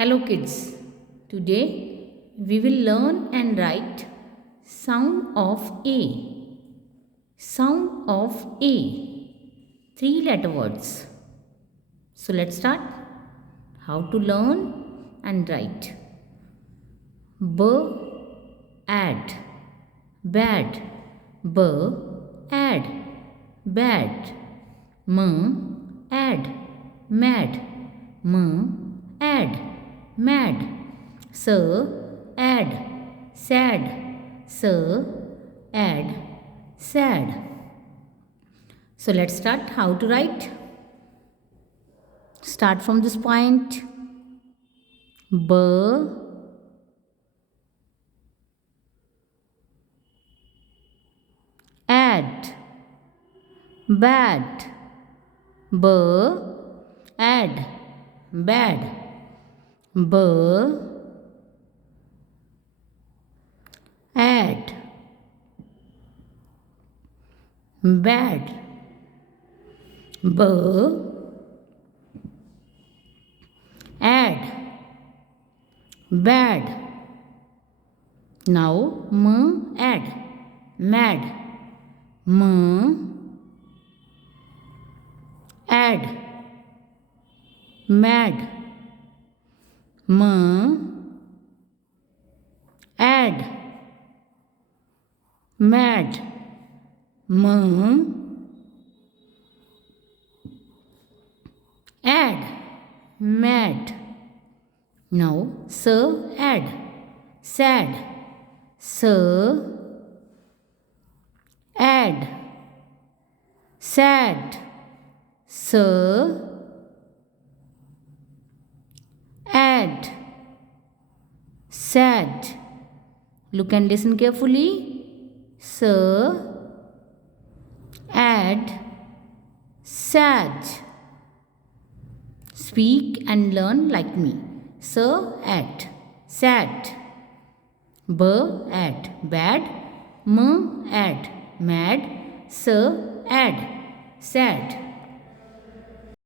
Hello kids, today we will learn and write sound of A. Sound of A. 3-letter words. So let's start. How to learn and write. B, add, bad. B, add, bad. M, add, mad. M, add, mad. S, add, sad. S, add, sad. So let's start how to write. Start from this point. B, add, bad. B, add, bad. B, add, bad. B, add, bad. Now m, add, mad. M, add, mad. M, add, mad. M, add, mad. Now s, add, sad. S, add, sad. S, add, sad. Look and listen carefully. S, add, sad. Speak and learn like me. S, add, sad. B, add, bad. M, add, mad. S, add, sad.